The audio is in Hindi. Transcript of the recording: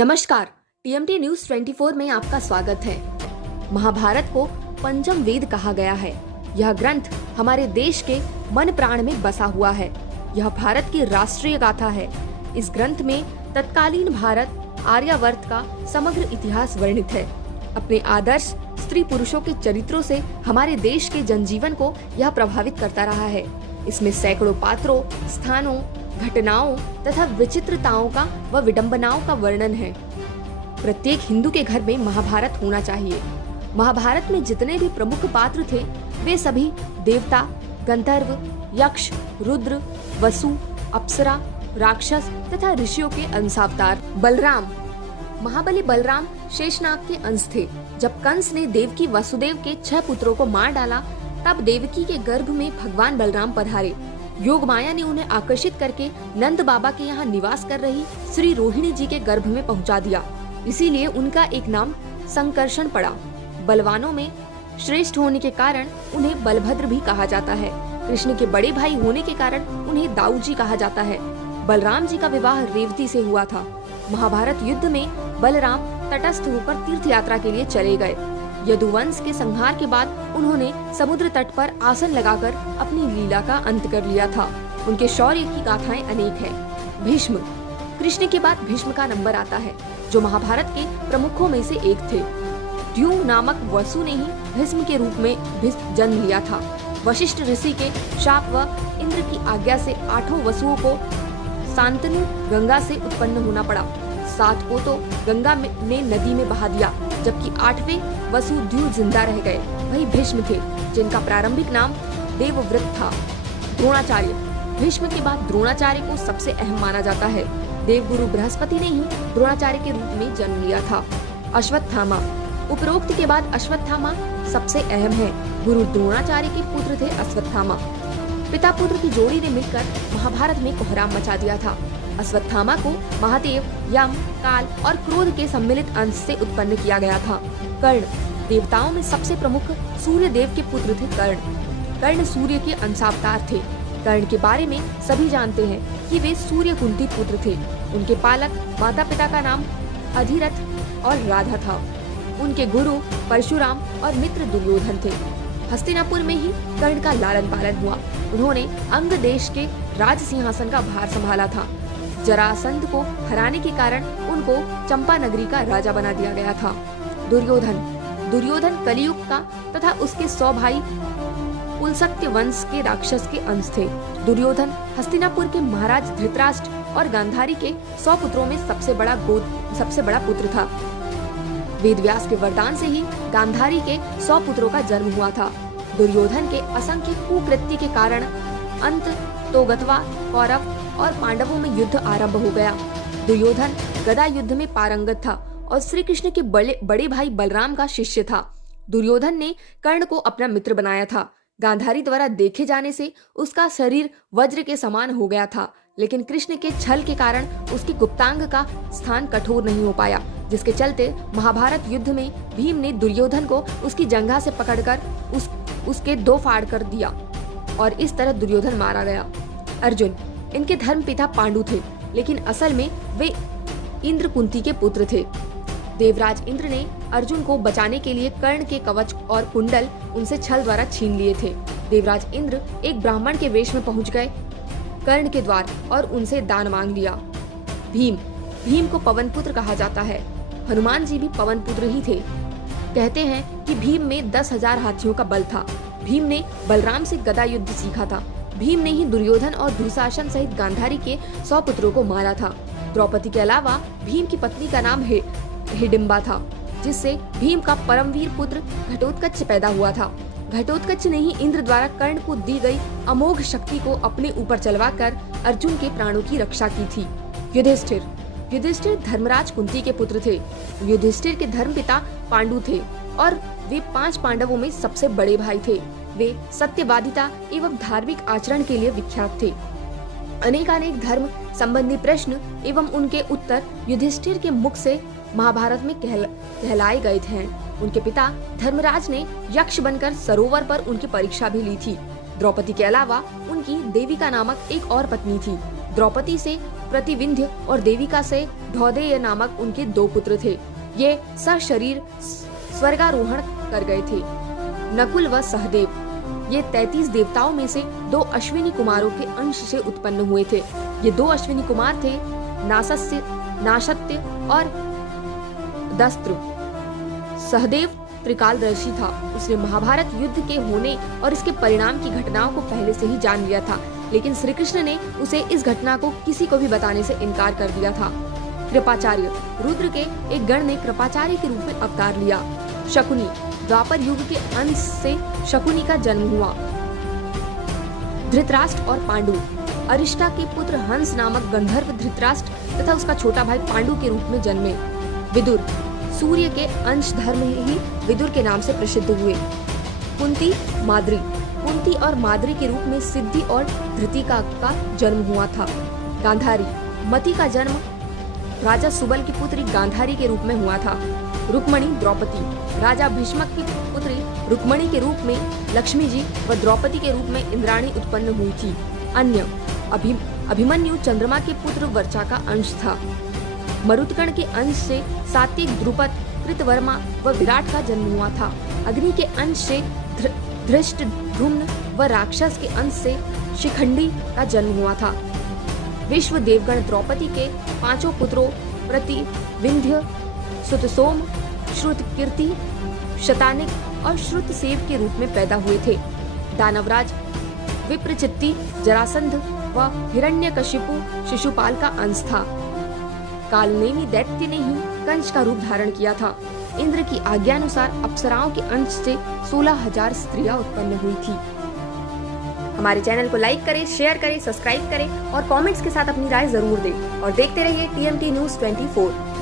नमस्कार। टीएमटी न्यूज 24 में आपका स्वागत है। महाभारत को पंचम वेद कहा गया है। यह ग्रंथ हमारे देश के मन प्राण में बसा हुआ है। यह भारत की राष्ट्रीय गाथा है। इस ग्रंथ में तत्कालीन भारत आर्यावर्त का समग्र इतिहास वर्णित है। अपने आदर्श स्त्री पुरुषों के चरित्रों से हमारे देश के जनजीवन को यह प्रभावित करता रहा है। इसमें सैकड़ों पात्रों, स्थानों, घटनाओं तथा विचित्रताओं का व विडंबनाओं का वर्णन है। प्रत्येक हिंदू के घर में महाभारत होना चाहिए। महाभारत में जितने भी प्रमुख पात्र थे वे सभी देवता, गंधर्व, यक्ष, रुद्र, वसु, अप्सरा, राक्षस तथा ऋषियों के अंशावतार। बलराम, महाबली बलराम शेषनाग के अंश थे। जब कंस ने देवकी वसुदेव के 6 पुत्रों को मार डाला तब देवकी के गर्भ में भगवान बलराम पधारे। योग माया ने उन्हें आकर्षित करके नंद बाबा के यहाँ निवास कर रही श्री रोहिणी जी के गर्भ में पहुँचा दिया। इसीलिए उनका एक नाम संकर्षण पड़ा। बलवानों में श्रेष्ठ होने के कारण उन्हें बलभद्र भी कहा जाता है। कृष्ण के बड़े भाई होने के कारण उन्हें दाऊ जी कहा जाता है। बलराम जी का विवाह रेवती से हुआ था। महाभारत युद्ध में बलराम तटस्थ होकर तीर्थ यात्रा के लिए चले गए। यदुवंश के संहार के बाद उन्होंने समुद्र तट पर आसन लगाकर अपनी लीला का अंत कर लिया था। उनके शौर्य की गाथाएं अनेक हैं। भीष्म, कृष्ण के बाद भीष्म का नंबर आता है, जो महाभारत के प्रमुखों में से एक थे। द्यू नामक वसु ने ही भीष्म के रूप में जन्म लिया था। वशिष्ठ ऋषि के शाप व इंद्र की आज्ञा से 8 वसुओं को शांतनु गंगा से उत्पन्न होना पड़ा। 7 को तो गंगा ने नदी में बहा दिया, जबकि 8वें वसु द्यू जिंदा रह गए। वही भीष्म थे, जिनका प्रारंभिक नाम देवव्रत था। द्रोणाचार्य, भीष्म के बाद द्रोणाचार्य को सबसे अहम माना जाता है। देवगुरु बृहस्पति ने ही द्रोणाचार्य के रूप में जन्म लिया था। अश्वत्थामा, उपरोक्त के बाद अश्वत्थामा सबसे अहम है। गुरु द्रोणाचार्य के पुत्र थे अश्वत्थामा। पिता पुत्र की जोड़ी ने मिलकर महाभारत में कोहराम मचा दिया था। अश्वत्थामा को महादेव, यम, काल और क्रोध के सम्मिलित अंश से उत्पन्न किया गया था। कर्ण, देवताओं में सबसे प्रमुख सूर्य देव के पुत्र थे कर्ण। कर्ण सूर्य के अंशावतार थे। कर्ण के बारे में सभी जानते हैं कि वे सूर्य कुंती पुत्र थे। उनके पालक माता पिता का नाम अधिरथ और राधा था। उनके गुरु परशुराम और मित्र दुर्योधन थे। हस्तिनापुर में ही कर्ण का लालन पालन हुआ। उन्होंने अंग देश के राज सिंहासन का भार संभाला था। जरासंध को हराने के कारण उनको चंपा नगरी का राजा बना दिया गया था। दुर्योधन कलियुग का तथा उसके 100 भाई पुलस्त्य वंश के राक्षस के अंश थे। दुर्योधन हस्तिनापुर के महाराज धृतराष्ट्र और गांधारी के 100 पुत्रों में सबसे बड़ा पुत्र था। वेदव्यास के वरदान से ही गांधारी के 100 पुत्रों का जन्म हुआ था। दुर्योधन के असंख्य कुकृत्य के कारण अंत तो गतवा, कौरव और पांडवों में युद्ध आरंभ हो गया। दुर्योधन गदा युद्ध में पारंगत था और श्री कृष्ण के बड़े भाई बलराम का शिष्य था। दुर्योधन ने कर्ण को अपना मित्र बनाया था। गांधारी द्वारा देखे जाने से उसका शरीर वज्र के समान हो गया था, लेकिन कृष्ण के छल के कारण उसकी गुप्तांग का स्थान कठोर नहीं हो पाया, जिसके चलते महाभारत युद्ध में भीम ने दुर्योधन को उसकी जंघा से पकड़कर उसके 2 फाड़ कर दिया और इस तरह दुर्योधन मारा गया। अर्जुन, इनके धर्म पिता पांडु थे, लेकिन असल में वे इंद्र कुंती के पुत्र थे। देवराज इंद्र ने अर्जुन को बचाने के लिए कर्ण के कवच और कुंडल उनसे छल द्वारा छीन लिए थे। देवराज इंद्र एक ब्राह्मण के वेश में पहुंच गए कर्ण के द्वार और उनसे दान मांग लिया। भीम को पवन पुत्र कहा जाता है। हनुमान जी भी पवन पुत्र ही थे। कहते हैं कि भीम में 10,000 हाथियों का बल था। भीम ने बलराम से गदा युद्ध सीखा था। भीम ने ही दुर्योधन और दुशासन सहित गांधारी के 100 पुत्रों को मारा था। द्रौपदी के अलावा भीम की पत्नी का नाम हिडिंबा था, जिससे भीम का परमवीर पुत्र घटोत्कच पैदा हुआ था। घटोत्कच ने ही इंद्र द्वारा कर्ण को दी गई अमोघ शक्ति को अपने ऊपर चलवाकर अर्जुन के प्राणों की रक्षा की थी। युधिष्ठिर धर्मराज कुंती के पुत्र थे। युधिष्ठिर के धर्मपिता पांडु थे और वे 5 पांडवों में सबसे बड़े भाई थे। वे सत्यवादिता एवं धार्मिक आचरण के लिए विख्यात थे। अनेकानेक धर्म संबंधी प्रश्न एवं उनके उत्तर युधिष्ठिर के मुख से महाभारत में कहलाए गए थे। उनके पिता धर्मराज ने यक्ष बनकर सरोवर पर उनकी परीक्षा भी ली थी। द्रौपदी के अलावा उनकी देविका नामक एक और पत्नी थी। द्रौपदी से प्रतिविंध्य और देविका से धौदेय नामक उनके 2 पुत्र थे। ये सशरीर स्वर्गारोहण कर गए थे। नकुल व सहदेव ये 33 देवताओं में से 2 अश्विनी कुमारों के अंश से उत्पन्न हुए थे। ये 2 अश्विनी कुमार थे नाशत्य और दस्त्र। सहदेव त्रिकालदर्शी था। उसने महाभारत युद्ध के होने और इसके परिणाम की घटनाओं को पहले से ही जान लिया था, लेकिन श्री कृष्ण ने उसे इस घटना को किसी को भी बताने से इनकार कर दिया था। कृपाचार्य रुद्र के एक गण ने कृपाचार्य के रूप में अवतार लिया। शकुनी द्वापर युग के अंश से शकुनी का जन्म हुआ। धृतराष्ट्र और पांडु अरिष्टा के पुत्र हंस नामक गंधर्व धृतराष्ट्र तथा उसका छोटा भाई पांडु के रूप में जन्मे। विदुर सूर्य के अंश धर्म ही विदुर के नाम से प्रसिद्ध हुए। कुंती माद्री कुंती और माद्री के रूप में सिद्धि और धृतिका का जन्म हुआ था। गांधारी मति का जन्म राजा सुबल की पुत्री गांधारी के रूप में हुआ था। रुक्मणी द्रौपदी राजा भीष्मक की पुत्री रुक्मणी के रूप में लक्ष्मी जी व द्रौपदी के रूप में इंद्राणी उत्पन्न हुई थी। अन्य अभिमन्यु चंद्रमा के पुत्र वर्चा का अंश था। मरुतगण के अंश से सात्विक द्रुपद कृतवर्मा व विराट का जन्म हुआ था। अग्नि के अंश से धृष्टद्युम्न व राक्षस के अंश से शिखंडी का जन्म हुआ था। विश्व देवगण द्रौपदी के 5 पुत्रों प्रति विंध्य सुतसोम श्रुतकीर्ति शतानिक और श्रुतसेव के रूप में पैदा हुए थे। दानवराज विप्रचित्ति जरासंध व हिरण्यकशिपु शिशुपाल का अंश था। कालनेमी दैत्य ने ही कंस का रूप धारण किया था। इंद्र की आज्ञानुसार अप्सराओं के अंश से 16,000 स्त्रियां उत्पन्न हुई थी। हमारे चैनल को लाइक करें, शेयर करें, सब्सक्राइब करें और कमेंट्स के साथ अपनी राय जरूर दें और देखते रहिए TMT News 24।